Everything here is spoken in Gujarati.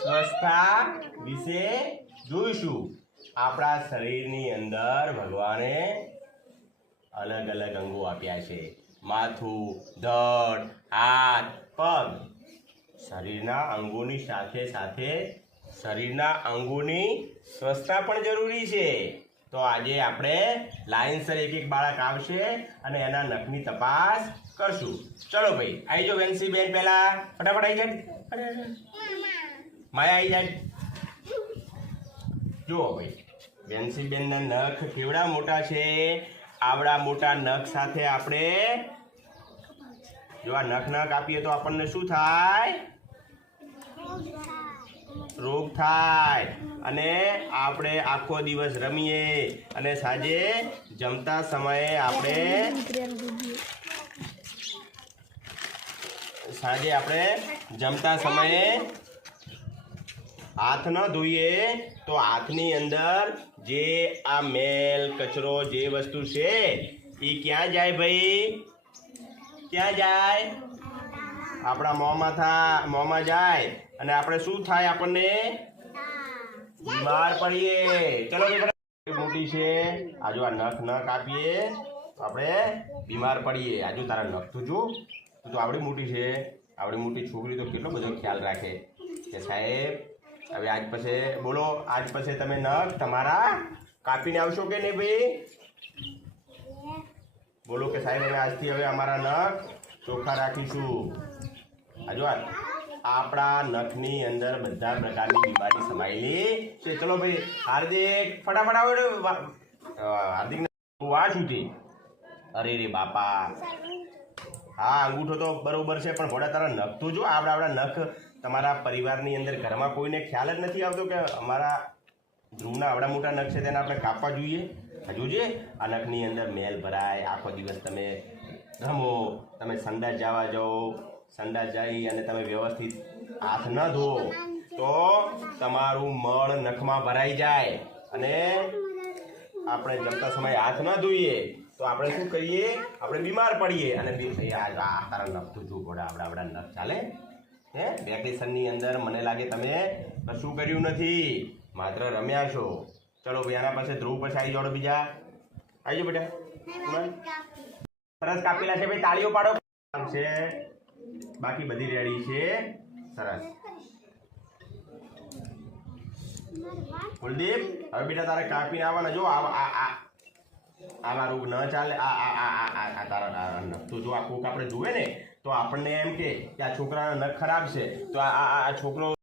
સ્વસ્થતા વિશે જોઈશું। આપણા શરીરની અંદર ભગવાને અલગ અલગ અંગો આપ્યા છે। માથું, ધડ, હાથ, પગ। શરીરના અંગોની સાથે સાથે શરીરના અંગોની સ્વચ્છતા પણ જરૂરી છે। તો આજે આપણે લાઈનસર એક એક બાળક આવશે અને એના નખની તપાસ કરશું। ચલો ભાઈ, આવી જાઓ વેન્સી બેન, પહેલા ફટાફટ આવી જાય। માયા આવી જાય। જુઓ ભાઈ, વેન્સી બેનના નખ કેવડા મોટા છે। આવડા મોટા નખ સાથે આપણે જો આ નખ ન કાપીએ તો આપણને શું થાય? રોગ થાય। અને આપણે આખો દિવસ રમીએ અને સાંજે જમતા સમયે આપણે જમતા સમયે હાથ ન ધોઈએ તો હાથની અંદર જે આ મેલ કચરો જે વસ્તુ છે એ ક્યાં જાય ભાઈ? ક્યાં જાય? આપણા મોંમાં જાય અને આપણે શું થાય? આપણને બીમાર પડીએ। ચલો મોટી છે, આજુ આ નખ ન કાપીએ તો આપણે બીમાર પડીએ। આજુ તારા નખ તો જો, તું તો આવડી મોટી છે, આવડી મોટી છોકરી તો કેટલો બધો ખ્યાલ રાખે કે સાહેબ હવે આજ પછી બોલો, આજ પછી તમે નખ તમારા કાપીને આવશો કે નહીં ભાઈ? બોલો કે સાહેબ હવે આજથી હવે અમારા નખ ચોખ્ખા રાખીશું। આજુ આપણા નખની અંદર બધા પ્રકારની બીમારી સમાયેલી છે। ચલો ભાઈ હાર્દિક, ફટાફટ આવો। હાર્દિક આ શું છે? અરે રે બાપા, હા અંગૂઠો તો બરોબર છે પણ ભોળા તારા નખ તો જો, આવડા નખ તમારા પરિવારની અંદર ઘરમાં કોઈને ખ્યાલ જ નથી આવતો કે અમારા ધ્રુવના આવડા મોટા નખ છે તેને આપણે કાપવા જોઈએ। હજુ જે આ નખની અંદર મેલ ભરાય, આખો દિવસ તમે રમો, તમે સંડાસ જવા જાઓ, સંડાસ જઈ અને તમે વ્યવસ્થિત હાથ ન ધો તો તમારું મળ નખમાં ભરાઈ જાય અને આપણે જમતા સમયે હાથ ન ધોઈએ તો આપણે શું કરીએ? આપણે બીમાર પડીએ અને તારા નખ તો જો ઘોડા આવડા નખ ચાલે હે? વેકેશનની અંદર મને લાગે તમે કશું કર્યું નથી, માત્ર રમ્યા છો। ચલો ભાઈ આના પાસે ધ્રુવ પછી આવી જોડો, બીજા આવી જાઓ બેટા, સરસ કાપેલા છે ભાઈ, તાળીઓ પાડો છે। બાકી બધી રેડી છે, સરસ। કુલદીપ હવે બેટા તારે કાપીને આવવાના। જો આ મારું ન ચાલે, આ તારા નખ તો જો આ કોક આપણે જુએ ને તો આપણને એમ કે આ છોકરાના નખ ખરાબ છે તો આ છોકરો